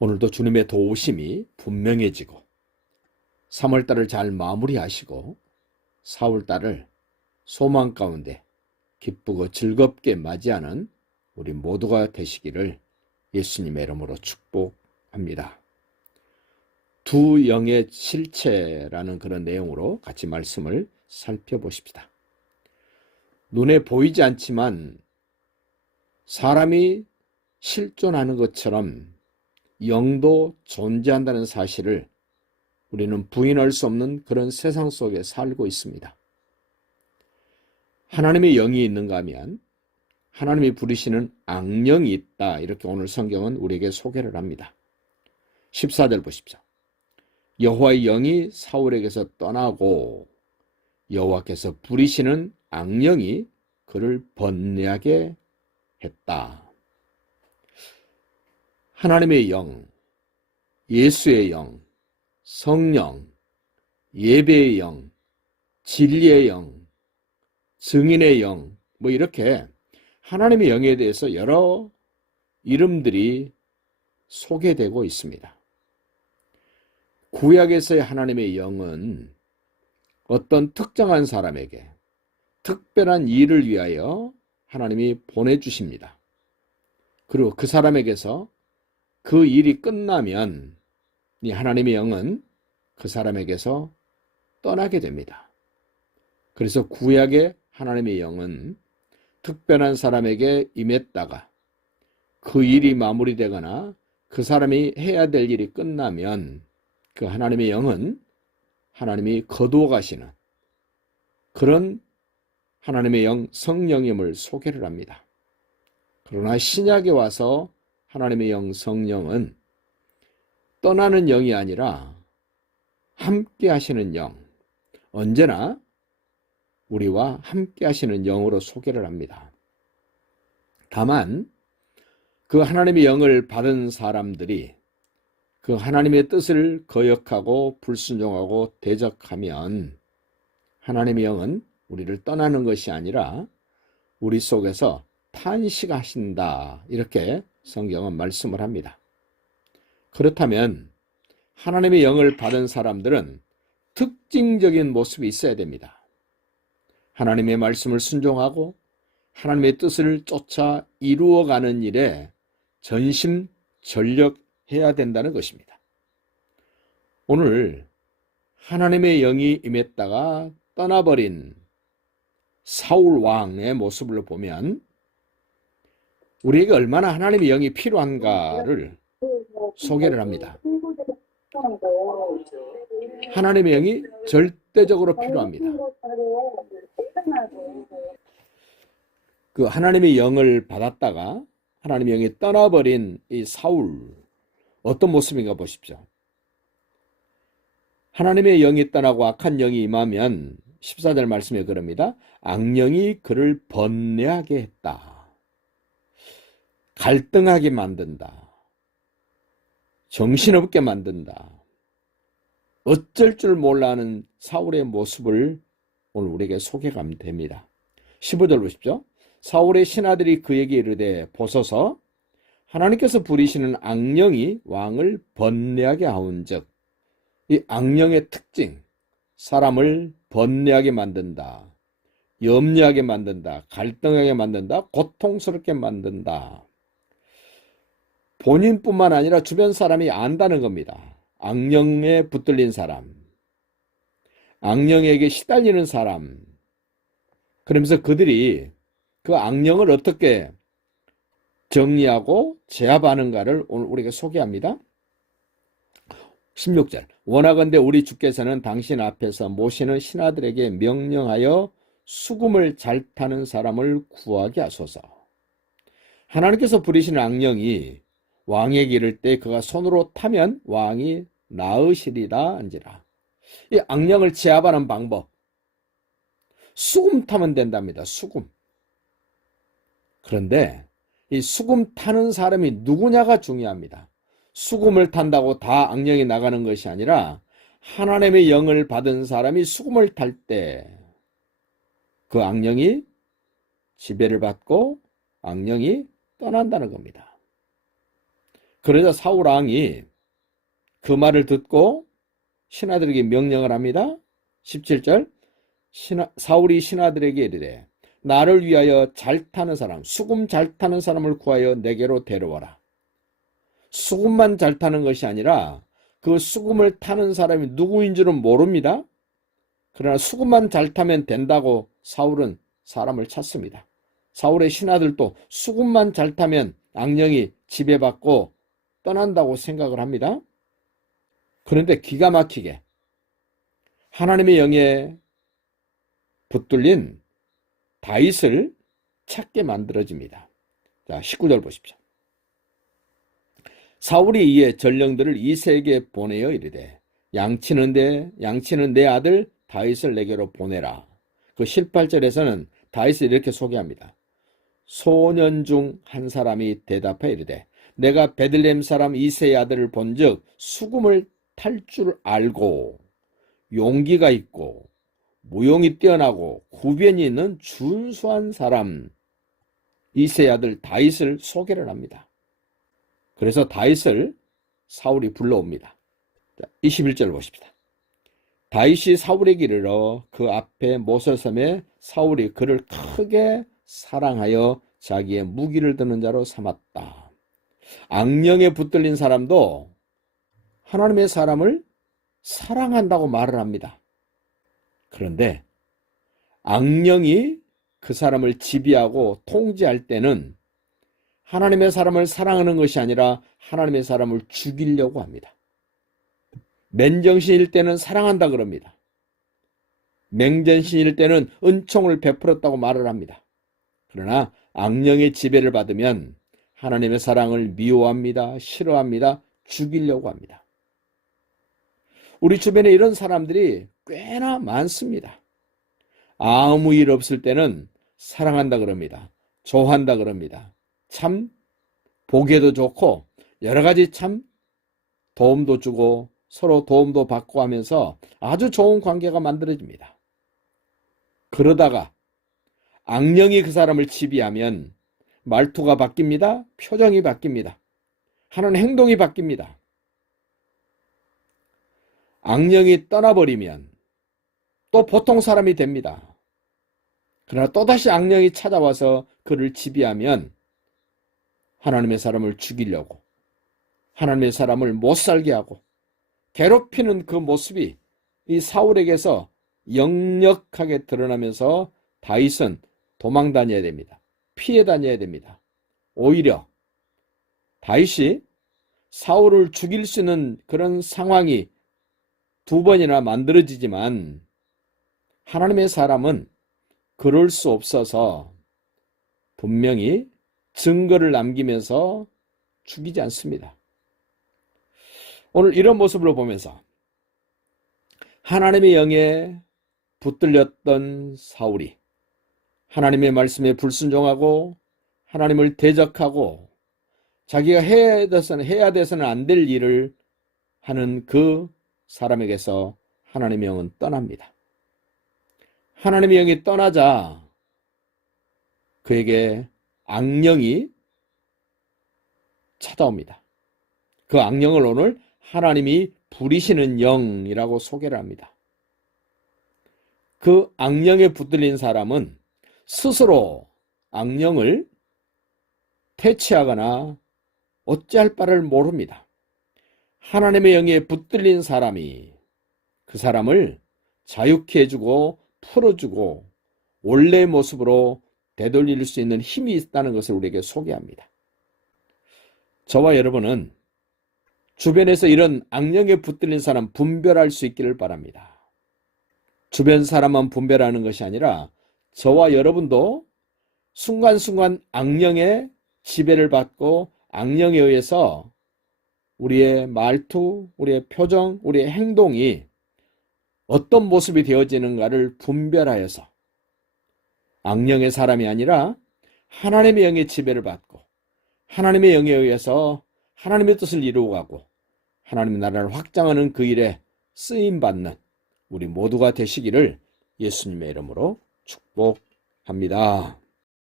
오늘도 주님의 도우심이 분명해지고 3월달을 잘 마무리하시고 4월달을 소망 가운데 기쁘고 즐겁게 맞이하는 우리 모두가 되시기를 예수님의 이름으로 축복합니다. 두 영의 실체라는 그런 내용으로 같이 말씀을 살펴보십시다. 눈에 보이지 않지만 사람이 실존하는 것처럼 영도 존재한다는 사실을 우리는 부인할 수 없는 그런 세상 속에 살고 있습니다. 하나님의 영이 있는가 하면 하나님이 부리시는 악령이 있다. 이렇게 오늘 성경은 우리에게 소개를 합니다. 14절 보십시오. 여호와의 영이 사울에게서 떠나고 여호와께서 부리시는 악령이 그를 번뇌하게 했다. 하나님의 영, 예수의 영, 성령, 예배의 영, 진리의 영, 증인의 영, 이렇게 하나님의 영에 대해서 여러 이름들이 소개되고 있습니다. 구약에서의 하나님의 영은 어떤 특정한 사람에게 특별한 일을 위하여 하나님이 보내주십니다. 그리고 그 사람에게서 그 일이 끝나면 이 하나님의 영은 그 사람에게서 떠나게 됩니다. 그래서 구약의 하나님의 영은 특별한 사람에게 임했다가 그 일이 마무리되거나 그 사람이 해야 될 일이 끝나면 그 하나님의 영은 하나님이 거두어 가시는 그런 하나님의 영, 성령임을 소개를 합니다. 그러나 신약에 와서 하나님의 영, 성령은 떠나는 영이 아니라 함께 하시는 영, 언제나 우리와 함께 하시는 영으로 소개를 합니다. 다만 그 하나님의 영을 받은 사람들이 그 하나님의 뜻을 거역하고 불순종하고 대적하면 하나님의 영은 우리를 떠나는 것이 아니라 우리 속에서 탄식하신다. 이렇게 성경은 말씀을 합니다. 그렇다면 하나님의 영을 받은 사람들은 특징적인 모습이 있어야 됩니다. 하나님의 말씀을 순종하고 하나님의 뜻을 쫓아 이루어가는 일에 전심전력해야 된다는 것입니다. 오늘 하나님의 영이 임했다가 떠나버린 사울 왕의 모습을 보면 우리에게 얼마나 하나님의 영이 필요한가를 소개를 합니다. 하나님의 영이 절대적으로 필요합니다. 그 하나님의 영을 받았다가 하나님의 영이 떠나버린 이 사울, 어떤 모습인가 보십시오. 하나님의 영이 떠나고 악한 영이 임하면 14절 말씀에 그럽니다. 악령이 그를 번뇌하게 했다. 갈등하게 만든다. 정신없게 만든다. 어쩔 줄 몰라 하는 사울의 모습을 오늘 우리에게 소개가 됩니다. 15절 보십시오. 사울의 신하들이 그에게 이르되 보소서 하나님께서 부리시는 악령이 왕을 번뇌하게 하온즉, 이 악령의 특징, 사람을 번뇌하게 만든다. 염려하게 만든다. 갈등하게 만든다. 고통스럽게 만든다. 본인뿐만 아니라 주변 사람이 안다는 겁니다. 악령에 붙들린 사람, 악령에게 시달리는 사람, 그러면서 그들이 그 악령을 어떻게 정리하고 제압하는가를 오늘 우리가 소개합니다. 16절 원하건대 우리 주께서는 당신 앞에서 모시는 신하들에게 명령하여 수금을 잘 타는 사람을 구하게 하소서. 하나님께서 부리시는 악령이 왕에게 이를 때 그가 손으로 타면 왕이 나으시리라 한지라. 이 악령을 제압하는 방법, 수금 타면 된답니다. 수금. 그런데 이 수금 타는 사람이 누구냐가 중요합니다. 수금을 탄다고 다 악령이 나가는 것이 아니라 하나님의 영을 받은 사람이 수금을 탈 때 그 악령이 지배를 받고 악령이 떠난다는 겁니다. 그러자 사울 왕이 그 말을 듣고 신하들에게 명령을 합니다. 17절 사울이 신하들에게 이르되 나를 위하여 잘 타는 사람, 수금 잘 타는 사람을 구하여 내게로 데려와라. 수금만 잘 타는 것이 아니라 그 수금을 타는 사람이 누구인 줄은 모릅니다. 그러나 수금만 잘 타면 된다고 사울은 사람을 찾습니다. 사울의 신하들도 수금만 잘 타면 악령이 지배받고 떠난다고 생각을 합니다. 그런데 기가 막히게 하나님의 영에 붙들린 다윗을 찾게 만들어집니다. 자, 19절 보십시오. 사울이 이에 전령들을 이새에게 보내어 이르되 양치는 내 아들 다윗을 내게로 보내라. 그 18절에서는 다윗을 이렇게 소개합니다. 소년 중 한 사람이 대답해 이르되 내가 베들레헴 사람 이새의 아들을 본즉 수금을 탈 줄 알고 용기가 있고 무용이 뛰어나고 구변이 있는 준수한 사람 이새의 아들 다윗을 소개를 합니다. 그래서 다윗을 사울이 불러옵니다. 21절 보십시다. 다윗이 사울에게 이르러 그 앞에 못을 서매 사울이 그를 크게 사랑하여 자기의 무기를 드는 자로 삼았다. 악령에 붙들린 사람도 하나님의 사람을 사랑한다고 말을 합니다. 그런데 악령이 그 사람을 지배하고 통제할 때는 하나님의 사람을 사랑하는 것이 아니라 하나님의 사람을 죽이려고 합니다. 맨정신일 때는 사랑한다 그럽니다. 맹전신일 때는 은총을 베풀었다고 말을 합니다. 그러나 악령의 지배를 받으면 하나님의 사랑을 미워합니다. 싫어합니다. 죽이려고 합니다. 우리 주변에 이런 사람들이 꽤나 많습니다. 아무 일 없을 때는 사랑한다 그럽니다. 좋아한다 그럽니다. 참 보기에도 좋고 여러 가지 참 도움도 주고 서로 도움도 받고 하면서 아주 좋은 관계가 만들어집니다. 그러다가 악령이 그 사람을 지배하면 말투가 바뀝니다. 표정이 바뀝니다. 하는 행동이 바뀝니다. 악령이 떠나버리면 또 보통 사람이 됩니다. 그러나 또다시 악령이 찾아와서 그를 지배하면 하나님의 사람을 죽이려고 하나님의 사람을 못 살게 하고 괴롭히는 그 모습이 이 사울에게서 역력하게 드러나면서 다윗은 도망 다녀야 됩니다. 피해 다녀야 됩니다. 오히려 다윗이 사울을 죽일 수 있는 그런 상황이 두 번이나 만들어지지만 하나님의 사람은 그럴 수 없어서 분명히 증거를 남기면서 죽이지 않습니다. 오늘 이런 모습을 보면서 하나님의 영에 붙들렸던 사울이 하나님의 말씀에 불순종하고 하나님을 대적하고 자기가 해야 돼서는 안 될 일을 하는 그 사람에게서 하나님의 영은 떠납니다. 하나님의 영이 떠나자 그에게 악령이 찾아옵니다. 그 악령을 오늘 하나님이 부리시는 영이라고 소개를 합니다. 그 악령에 붙들린 사람은 스스로 악령을 퇴치하거나 어찌할 바를 모릅니다. 하나님의 영에 붙들린 사람이 그 사람을 자유케 해주고 풀어주고 원래의 모습으로 되돌릴 수 있는 힘이 있다는 것을 우리에게 소개합니다. 저와 여러분은 주변에서 이런 악령에 붙들린 사람 분별할 수 있기를 바랍니다. 주변 사람만 분별하는 것이 아니라 저와 여러분도 순간순간 악령의 지배를 받고 악령에 의해서 우리의 말투, 우리의 표정, 우리의 행동이 어떤 모습이 되어지는가를 분별하여서 악령의 사람이 아니라 하나님의 영의 지배를 받고 하나님의 영에 의해서 하나님의 뜻을 이루어가고 하나님의 나라를 확장하는 그 일에 쓰임받는 우리 모두가 되시기를 예수님의 이름으로 축복합니다.